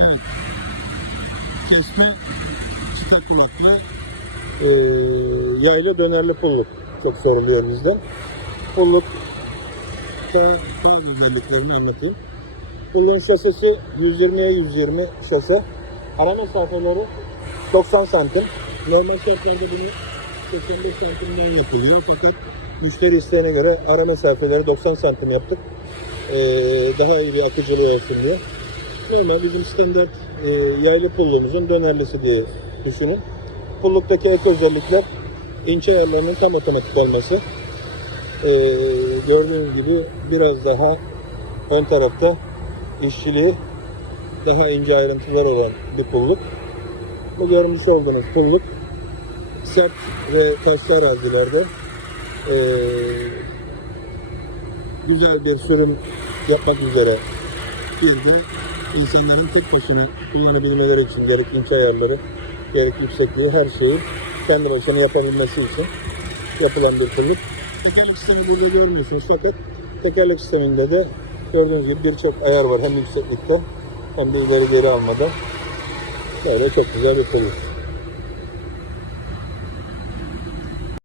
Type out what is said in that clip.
Evet. Kesme çıta kulaklı Ee, yayla dönerli pulluk çok soruluyor bizden. Pulluk bazı özelliklerini anlatayım. Pulluğun şasisi 120'ye 120 şase. Ara mesafeleri 90 santim. Normal şartlarda bunu 85 santimden yapılıyor fakat Müşteri isteğine göre ara mesafeleri 90 santim yaptık. Ee, daha iyi bir akıcılığı olsun diye. Normal bizim standart e, yaylı pulluğumuzun dönerlisi diye düşünün. Pulluktaki ek özellikler inç ayarlarının tam otomatik olması. Ee, gördüğünüz gibi biraz daha ön tarafta işçiliği daha ince ayrıntılar olan bir pulluk. Bu görmüş olduğunuz pulluk sert ve taşlı arazilerde eee, güzel bir sürüm yapmak üzere bir de insanların tek başına kullanabilmeleri için gerek inç ayarları, gerek yüksekliği her şeyi kendi başına yapabilmesi için yapılan bir pulluk. tekerlek sistemi burada görmüyorsunuz fakat Tekerlek sisteminde de gördüğünüz gibi birçok ayar var hem yükseklikte hem de ileri geri almada. Böyle çok güzel bir pulluk.